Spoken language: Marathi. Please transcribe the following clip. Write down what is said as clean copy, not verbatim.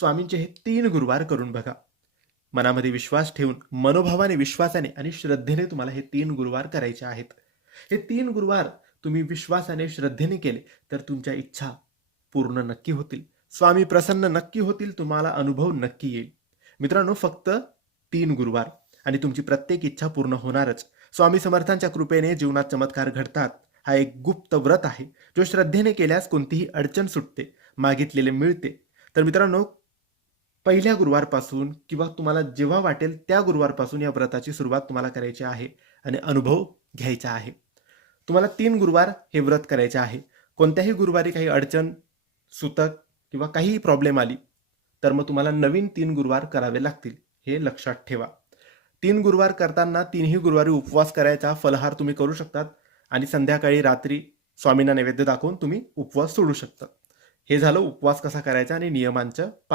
स्वामींचे हे 3 गुरुवार करून बघा. मनामध्ये विश्वास ठेवून, मनोभावाने, विश्वासाने आणि श्रद्धेने तुम्हाला हे 3 गुरुवार करायचे आहेत. हे 3 गुरुवार तुम्ही विश्वासाने, श्रद्धेने केले तर तुमच्या इच्छा पूर्ण नक्की होतील. स्वामी प्रसन्न नक्की होतील. तुम्हाला अनुभव नक्की येईल. मित्रांनो, फक्त 3 गुरुवार आणि तुमची प्रत्येक इच्छा पूर्ण होणारच. स्वामी समर्थांच्या कृपेने जीवनात चमत्कार घडतात. हा एक गुप्त व्रत आहे, जो श्रद्धेने केल्यास कोणतीही अडचण सुटते, मागितलेले मिळते. तर मित्रांनो, पहिल्या गुरुवारपासून किंवा तुम्हाला जेव्हा वाटेल त्या गुरुवारपासून या व्रताची सुरुवात तुम्हाला करायची आहे आणि अनुभव घ्यायचा आहे. तुम्हाला 3 गुरुवार हे व्रत करायचे आहे. कोणत्याही गुरुवारी काही अडचण, सुतक किंवा काहीही प्रॉब्लेम आली तर मग तुम्हाला नवीन 3 गुरुवार करावे लागतील. हे लक्षात ठेवा. 3 गुरुवार करताना 3ही गुरुवारी उपवास करायचा. फलाहार तुम्ही करू शकतात आणि संध्याकाळी रात्री स्वामींना नैवेद्य दाखवून तुम्ही उपवास सोडू शकता. हे झालं उपवास कसा करायचा आणि नियमांचं